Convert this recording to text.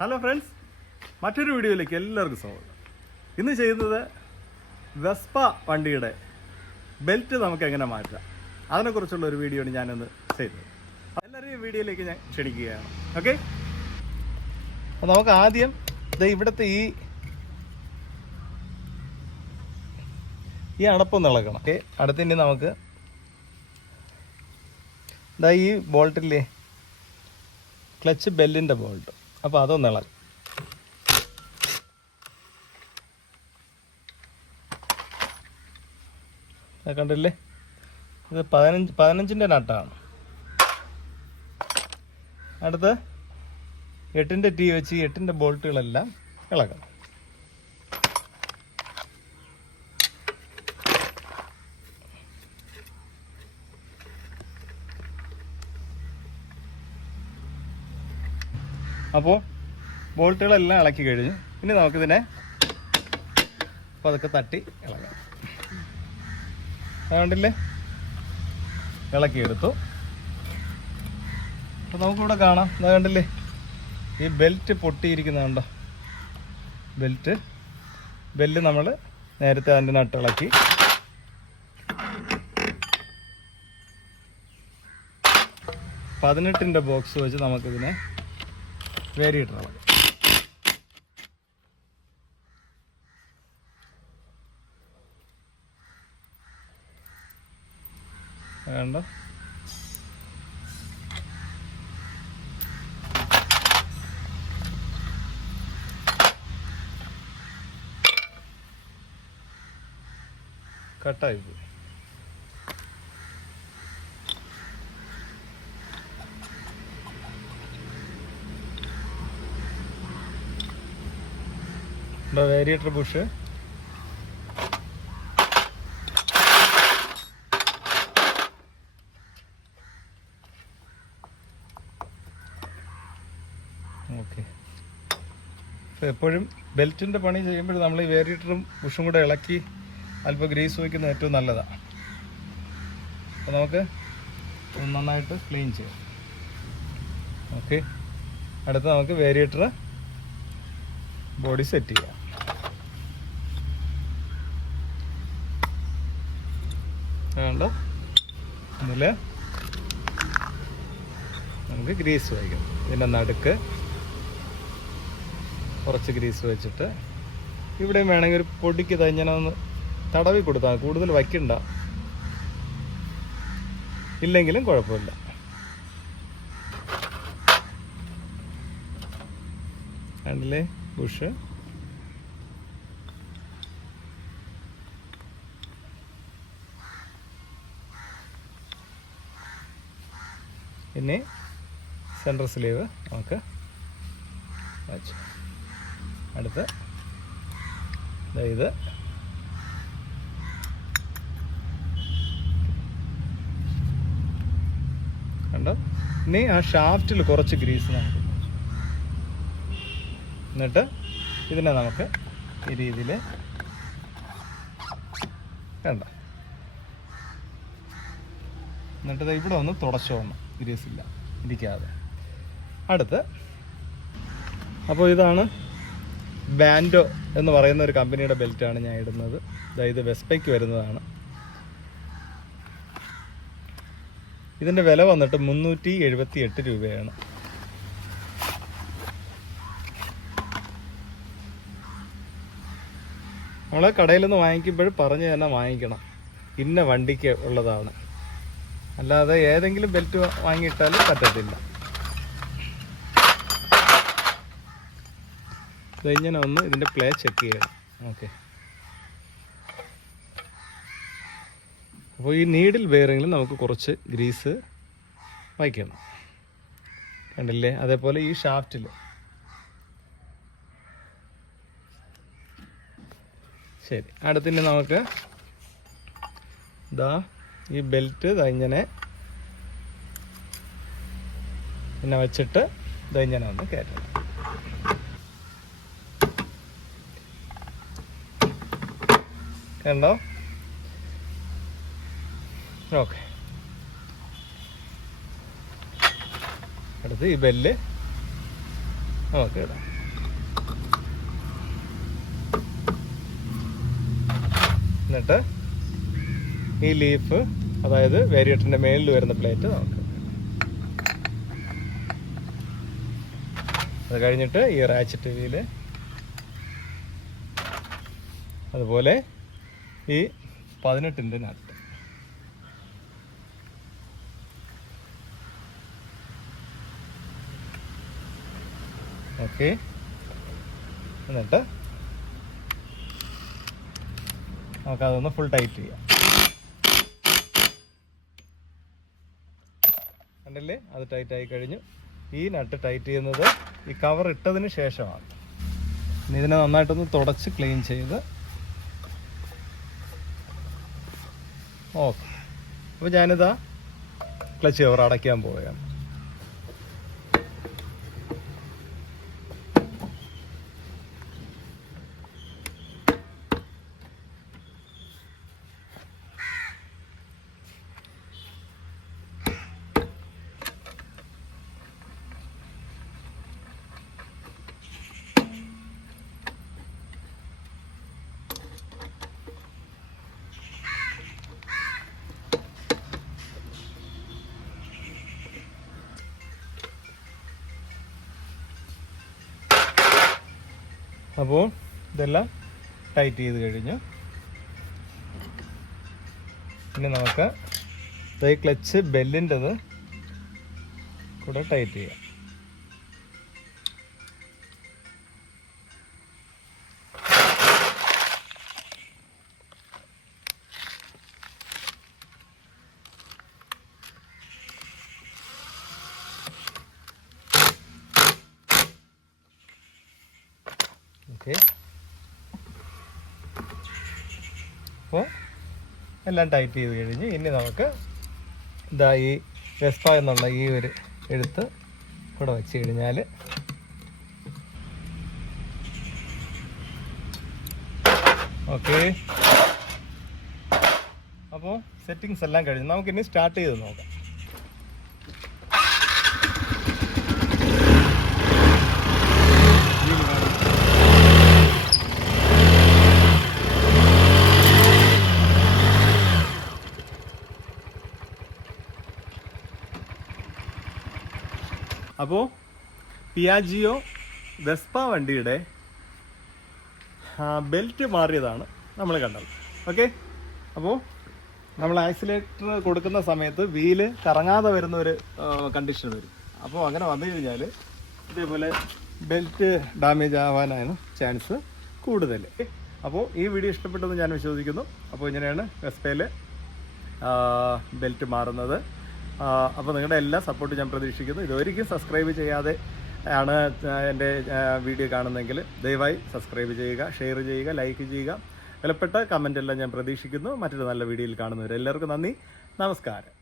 Hello friends, മറ്റൊരു വീഡിയോയിലേക്ക് എല്ലാവർക്കും സ്വാഗതം. ഇന്ന് ചെയ്യുന്നത് വെസ്പ വണ്ടിയുടെ ബെൽറ്റ് നമുക്ക് എങ്ങനെ മാറ്റാം അതിനെക്കുറിച്ചുള്ള ഒരു വീഡിയോ ആണ് ഞാനിന്ന് ചെയ്തത്. എല്ലാവരെയും വീഡിയോയിലേക്ക് ഞാൻ ക്ഷണിക്കുകയാണ്. ഓക്കെ, അപ്പോൾ നമുക്ക് ആദ്യം ഇവിടുത്തെ ഈ അടപ്പൊന്ന് ഇളക്കണം. ഓക്കെ, അടുത്തിനി നമുക്ക് ഈ ബോൾട്ടില്ലേ, ക്ലച്ച് ബെല്ലിൻ്റെ ബോൾട്ട്, അപ്പോൾ അതൊന്ന് ഇളകും. കണ്ടില്ലേ, ഇത് 15-ൻ്റെ നട്ടാണ്. അടുത്ത് 8-ൻ്റെ ടീ വെച്ച് 8-ൻ്റെ ബോൾട്ടുകളെല്ലാം ഇളക്കണം. അപ്പോൾ ബോൾട്ടുകളെല്ലാം ഇളക്കി കഴിഞ്ഞു. ഇനി നമുക്കിതിനെ പതുക്കെ തട്ടി ഇളകാം. അതുകൊണ്ടില്ലേ, ഇളക്കിയെടുത്തു. അപ്പോൾ നമുക്കിവിടെ കാണാം, കണ്ടില്ലേ, ഈ ബെൽറ്റ് പൊട്ടിയിരിക്കുന്നതുണ്ടോ. ബെല്ല് നമ്മൾ നേരത്തെ അതിൻ്റെ നട്ടിളക്കി. പതിനെട്ടിൻ്റെ ബോക്സ് വെച്ച് നമുക്കിതിനെ വേരിയേറ്റർ ഇളകാം. വേണ്ട, കട്ടായി പോയി. Variator Bush okay. അപ്പോൾ എപ്പോഴും ബെൽറ്റിൻ്റെ പണി ചെയ്യുമ്പോൾ നമ്മൾ ഈ വേരിയേറ്ററും ബുഷും കൂടെ ഇളക്കി അല്പം ഗ്രീസ് വയ്ക്കുന്നത് ഏറ്റവും നല്ലതാണ്. അപ്പോൾ നമുക്ക് നന്നായിട്ട് ക്ലീൻ ചെയ്യാം. ഓക്കെ, അടുത്ത് നമുക്ക് വേരിയേറ്റർ ബോഡി സെറ്റ് ചെയ്യാം. വേണ്ട, ഇതിൽ നമുക്ക് ഗ്രീസ് വയ്ക്കാം. ഇതിൻ്റെ നടുക്ക് കുറച്ച് ഗ്രീസ് വെച്ചിട്ട് ഇവിടെയും വേണമെങ്കിൽ ഒരു പൊടിക്ക് ഇങ്ങനെ ഒന്ന് തടവി കൊടുത്താൽ, കൂടുതൽ വയ്ക്കണ്ട, ഇല്ലെങ്കിലും കുഴപ്പമില്ല. കണ്ടില്ലേ ബുഷ്. ഇനി സെൻട്രൽ സ്ലീവ് നമുക്ക് വെച്ചു. അടുത്ത് ഇത് കണ്ടോ. ഇനി ആ ഷാഫ്റ്റിൽ കുറച്ച് ഗ്രീസ് നമുക്ക്, എന്നിട്ട് ഇതിനെ നമുക്ക് ഈ രീതിയിൽ കണ്ട, എന്നിട്ട് ഇവിടെ ഒന്ന് തുടച്ചോണം, ഗ്രീസില്ല ഇരിക്കാതെ. അടുത്ത് അപ്പോൾ ഇതാണ് ബാൻഡോ എന്ന് പറയുന്ന ഒരു കമ്പനിയുടെ ബെൽറ്റാണ് ഞാൻ ഇടുന്നത്. ഇത് വെസ്പയ്ക്ക് വരുന്നതാണ്. ഇതിൻ്റെ വില വന്നിട്ട് 378 രൂപയാണ്. നമ്മൾ കടയിൽ നിന്ന് വാങ്ങിക്കുമ്പോൾ പറഞ്ഞ് തന്നെ വാങ്ങിക്കണം, ഇന്ന വണ്ടിക്ക് ഉള്ളതാണ്, അല്ലാതെ ഏതെങ്കിലും ബെൽറ്റ് വാങ്ങിയിട്ടാലും പറ്റത്തില്ല. ഇങ്ങനെ ഒന്ന് ഇതിൻ്റെ പ്ലേ ചെക്ക് ചെയ്യണം. ഓക്കെ, അപ്പോൾ ഈ നീഡിൽ ബെയറിങ്ങിൽ നമുക്ക് കുറച്ച് ഗ്രീസ് വയ്ക്കണം. കണ്ടില്ലേ, അതേപോലെ ഈ ഷാഫ്റ്റിൽ. ശരി, അടുത്തിൻ്റെ നമുക്ക് ഈ ബെൽറ്റ് ഇങ്ങനെ വെച്ചിട്ട് ഇങ്ങനെ ഒന്ന് കയറ്റണം. കണ്ടോ, ഓക്കെ. അടുത്ത് ഈ ബെല്ല് നമുക്ക് ഇടാം. എന്നിട്ട് ഈ ലീഫ്, അതായത് വേരിയേറ്ററിൻ്റെ മേളിൽ വരുന്ന പ്ലേറ്റ് നമുക്ക്, അത് കഴിഞ്ഞിട്ട് ഈ റാച്ചറ്റ് വീല്, അതുപോലെ ഈ 18-ൻ്റെ നട്ട്. ഓക്കെ, എന്നിട്ട് നമുക്കതൊന്ന് ഫുൾ ടൈറ്റ് ചെയ്യാം. കണ്ടില്ലേ, അത് ടൈറ്റായി കഴിഞ്ഞു. ഈ നട്ട് ടൈറ്റ് ചെയ്യുന്നത് ഈ കവർ ഇട്ടതിന് ശേഷമാണ്. ഇനി ഇതിനെ നന്നായിട്ടൊന്ന് തുടച്ച് ക്ലീൻ ചെയ്ത്, ഓക്കെ. അപ്പോൾ ഞാനിതാ ക്ലച്ച് കവർ അടയ്ക്കാൻ പോവുകയാണ്. അപ്പോൾ ഇതെല്ലാം ടൈറ്റ് ചെയ്ത് കഴിഞ്ഞു. ഇനി നമുക്ക് ഈ ക്ലച്ച് ബെല്ലിൻ്റെത് കൂടെ ടൈറ്റ് ചെയ്യാം. ഓക്കെ, അപ്പോൾ എല്ലാം ടൈറ്റ് ചെയ്ത് കഴിഞ്ഞ് ഇനി നമുക്ക് ഇതാ ഈ വെസ്പ എന്നുള്ള ഈ ഒരു എഴുത്ത് ഇവിടെ വെച്ച് കഴിഞ്ഞാൽ ഓക്കെ. അപ്പോൾ സെറ്റിങ്സ് എല്ലാം കഴിഞ്ഞു. നമുക്കിനി സ്റ്റാർട്ട് ചെയ്ത് നോക്കാം. അപ്പോൾ പിയാജിയോ വെസ്പ വണ്ടിയുടെ ബെൽറ്റ് മാറിയതാണ് നമ്മൾ കണ്ടത്. ഓക്കെ, അപ്പോൾ നമ്മൾ ആക്സിലേറ്റർ കൊടുക്കുന്ന സമയത്ത് വീല് കറങ്ങാതെ വരുന്ന ഒരു കണ്ടീഷൻ വരും. അപ്പോൾ അങ്ങനെ വന്നു കഴിഞ്ഞാൽ ഇതേപോലെ ബെൽറ്റ് ഡാമേജ് ആവാനാണ് ചാൻസ് കൂടുതൽ. അപ്പോൾ ഈ വീഡിയോ ഇഷ്ടപ്പെട്ടെന്ന് ഞാൻ വിശ്വസിക്കുന്നു. അപ്പോൾ ഇങ്ങനെയാണ് വെസ്പയിൽ ബെൽറ്റ് മാറുന്നത്. അപ്പോൾ നിങ്ങളുടെ എല്ലാ സപ്പോർട്ടും ഞാൻ പ്രതീക്ഷിക്കുന്നു. ഇതൊരിക്കലും സബ്സ്ക്രൈബ് ചെയ്യാതെ ആണ് എൻ്റെ വീഡിയോ കാണുന്നതെങ്കിൽ ദയവായി സബ്സ്ക്രൈബ് ചെയ്യുക, ഷെയർ ചെയ്യുക, ലൈക്ക് ചെയ്യുക. വിലപ്പെട്ട കമൻ്റ് എല്ലാം ഞാൻ പ്രതീക്ഷിക്കുന്നു. മറ്റൊരു നല്ല വീഡിയോയിൽ കാണുന്നവർ എല്ലാവർക്കും നന്ദി, നമസ്കാരം.